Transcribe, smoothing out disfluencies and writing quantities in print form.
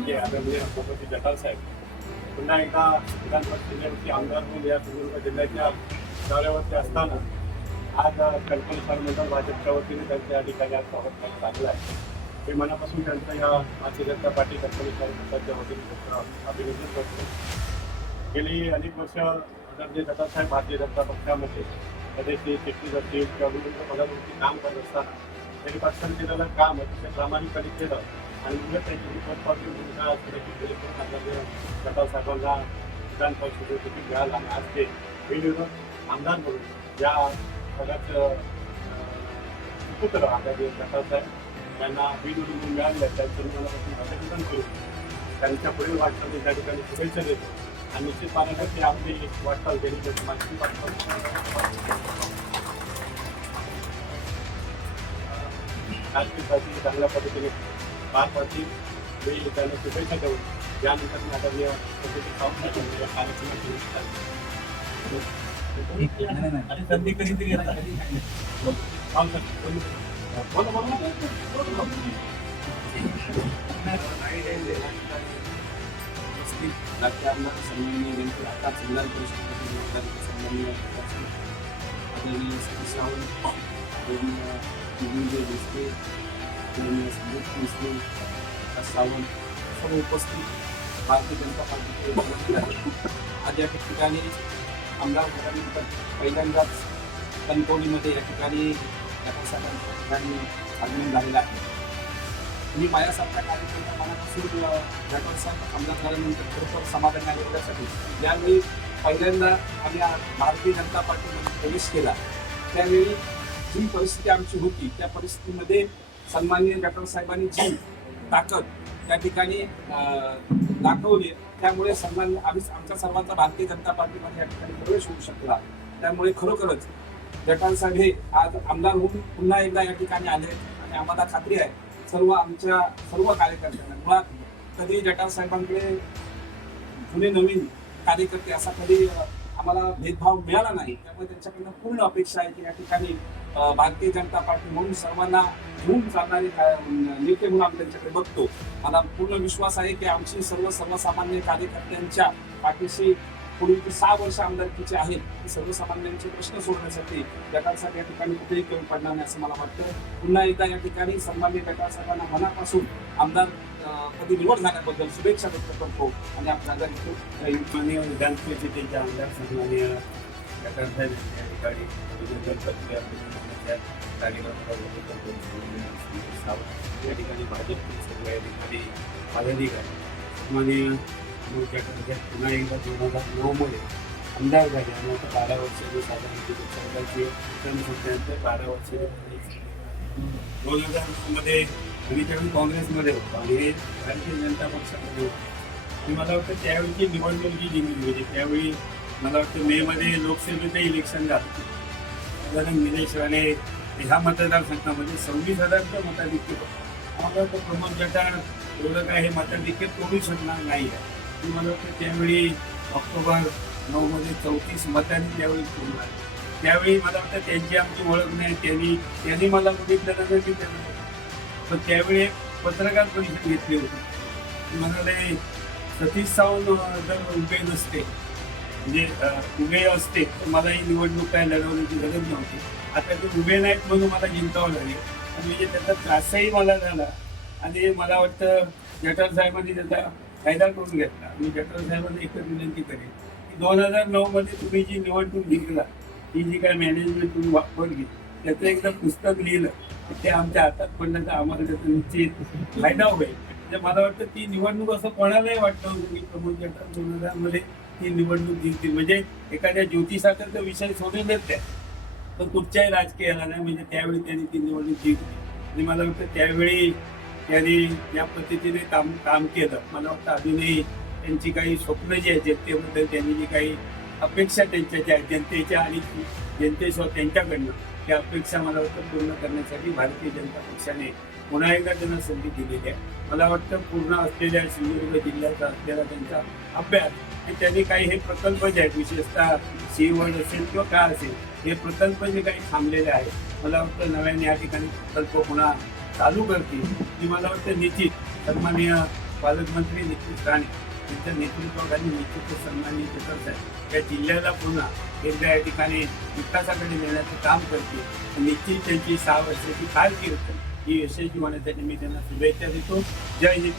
म्हणजे आदरणीय सभापती जटाल साहेब पुन्हा एकदा विधान परिषदेवरती आमदार म्हणून या सिंधुदुर्ग जिल्ह्याच्या दौऱ्यावरती असताना आज कल्पना मंडळ भाजपच्या वतीने त्यांच्या या ठिकाणी आज स्वागत करण्यात आलेलं आहे. मी मनापासून त्यांचं या भारतीय जनता पार्टी कल्पना मंडळाच्या वतीने त्यांचं अभिनंदन करतो. गेली अनेक वर्ष आदरणीय जटाल साहेब भारतीय जनता पक्षामध्ये प्रदेशचे चिटणीस असतील किंवा विविध पदावरती काम करत असताना त्यांनी पक्षाने केलेलं काम अतिशय प्रामाणिकपणे केलं आणि उलट त्यांची पदपावती भूमिका सुरक्षित आदरणीय जटाल साहेबांना विधान परिषदेत तिकीट मिळालं आणि आज ते बिनविरोध आमदार म्हणून या पदाचं सुपुत्र आदरणीय जटाल साहेब यांना बिनविरोध मिळाले त्यांचं मनापासून अभिनंदन करू. त्यांच्या पुढील वाटचाली त्या ठिकाणी शुभेच्छा देतो आणि निश्चित पाहण्यात की आपली वाटचाल गेली त्याची माहिती राजकीय चांगल्या पद्धतीने पार पाडतील मी त्यांना शुभेच्छा देऊन यानंतर मी आदरणीय कार्यक्रमाची संधी कधीतरी सन्माननीय जनते आता जिल्हा परिषद सन्माननीय आदरणीय सतीश सावंत, आदरणीय दिग्विजय देशमुख, आदरणीय संदीप मिस्त्री, सावंत सर्व उपस्थित भारतीय जनता पार्टीचे आज या ठिकाणी आमदार झाल्यानंतर पहिल्यांदाच कणकवलीमध्ये या ठिकाणी ठिकाणी आगमन झालेलं आहे. मी माझ्यासारख्या कार्यकर्ता मनापासून जटाल साहेब आमदार झाल्यानंतर खरोखर समाधान आहे एवढ्यासाठी. ज्यावेळी पहिल्यांदा आम्ही भारतीय जनता पार्टीमध्ये प्रवेश केला त्यावेळी जी परिस्थिती आमची होती त्या परिस्थितीमध्ये सन्माननीय जटाल साहेबांनी जी ताकद त्या ठिकाणी दाखवली त्यामुळे आमच्या सर्वांचा भारतीय जनता पार्टीमध्ये या ठिकाणी प्रवेश होऊ शकला. त्यामुळे खरोखरच जटाल साहेब हे आज आमदार होऊन पुन्हा एकदा या ठिकाणी आले आणि आम्हाला खात्री आहे आमच्या सर्व कार्यकर्त्यांना मुळात कधी जटाल साहेबांकडे जुने नवीन कार्यकर्ते असा कधी आम्हाला भेदभाव मिळाला नाही. त्यामुळे त्यांच्याकडनं पूर्ण अपेक्षा आहे की या ठिकाणी भारतीय जनता पार्टी म्हणून सर्वांना घेऊन चालणारे नेते म्हणून आम्ही त्यांच्याकडे बघतो. मला पूर्ण विश्वास आहे की आमची सर्वसामान्य कार्यकर्त्यांच्या पाठीशी पुढील 6 वर्ष आमदारकीचे आहेत सर्वसामान्यांचे प्रश्न सोडवण्यासाठी जटाल साहेब या ठिकाणी कुठेही कमी पडणार नाही असं मला वाटतं. पुन्हा एकदा या ठिकाणी सन्माननीय जटाल साहेबांना मनापासून आमदार पदी निवड झाल्याबद्दल शुभेच्छा व्यक्त करतो आणि आपल्याला माननीय विधान परिषदेचे आमदार सन्माननीय जटाल साहेब या ठिकाणी या ठिकाणी भाजपचे सर्व या ठिकाणी पदाधिकारी सन्माननीय पुन्हा एकदा 2009 आमदार झाले आणि आता 12 वर्षाचे साधारण सरकारचे जनसंख्यांचे 12 वर्ष 2009 मी त्यावेळी काँग्रेसमध्ये होतो आणि भारतीय जनता पक्षामध्ये होतो आणि मला वाटतं त्यावेळीची निवडणूक जी जिंकली होती त्यावेळी मला वाटतं मेमध्ये लोकसभेचं इलेक्शन झालं साधारण निलेश राणे ह्या मतदारसंघामध्ये 26,000चं मताधिक्य होतं. मला वाटतं प्रमोद जटाळ एवढं काय हे मताधिक्य तोडू शकणार नाही आहे. मला वाटतं त्यावेळी ऑक्टोबर 9 34 मतांनी त्यावेळी सोडणार. त्यावेळी मला वाटतं त्यांची आमची ओळख नाही. त्यांनी मला बघितल्यानंतर मी त्यांना पण त्यावेळी पत्रकार परिषद घेतली होती. म्हणाले सतीश सावंत जर उभे नसते म्हणजे उभे असते तर मला ही निवडणूक काय लढवण्याची गरज नव्हती. आता ते उभे नाहीत म्हणून मला जिंकावं लागेल आणि म्हणजे त्याचा त्रासही मला झाला आणि मला वाटतं जटाल साहेबांनी त्याचा फायदा करून घेतला. मी जटाल साहेबांना एकच विनंती करेन की 2009 तुम्ही जी निवडणूक जिंकला ही जी काय मॅनेजमेंट तुम्ही वापरली त्याचं एकदा पुस्तक लिहिलं ते आमच्या हातात पडलं तर आम्हाला त्याचा निश्चित फायदा होईल. म्हणजे मला वाटतं ती निवडणूक असं कोणालाही वाटतं होतं की प्रमोद जटाल 2000 ती निवडणूक जिंकतील म्हणजे एखाद्या ज्योतिषाचा विषय सोडूनच त्या पण कुठच्याही राजकीयाला नाही म्हणजे त्यावेळी त्यांनी ती निवडणूक जिंकली आणि मला वाटतं त्यावेळी त्यांनी या पद्धतीने काम केलं. मला वाटतं अजूनही त्यांची काही स्वप्न जी आहेत जनतेबद्दल त्यांनी जी काही अपेक्षा त्यांच्या ज्या जनतेच्या आणि जनतेसह त्यांच्याकडनं त्या अपेक्षा मला वाटतं पूर्ण करण्यासाठी भारतीय जनता पक्षाने पुन्हा एकदा त्यांना संधी दिलेली आहे. मला वाटतं पूर्ण असलेल्या सिंधुदुर्ग जिल्ह्याचा असलेला त्यांचा अभ्यास आणि त्यांनी काही हे प्रकल्प जे आहेत विशेषतः सीवर्ड असेल किंवा काय असेल हे प्रकल्प जे काही थांबलेले आहेत मला वाटतं नव्याने या ठिकाणी प्रकल्प पुन्हा चालू करतील की मला वाटतं निश्चित सन्माननीय पालकमंत्री नितीश राणे यांच्या नेतृत्वाखाली निश्चित सन्माननीय करत आहे. या जिल्ह्याला पुन्हा एकदा या ठिकाणी विकासाकडे नेण्याचं काम करते. निश्चित त्यांची 6 वर्षाची कारकीर्द ही यशस्वी होण्यासाठी मी त्यांना शुभेच्छा देतो. जय हिंद.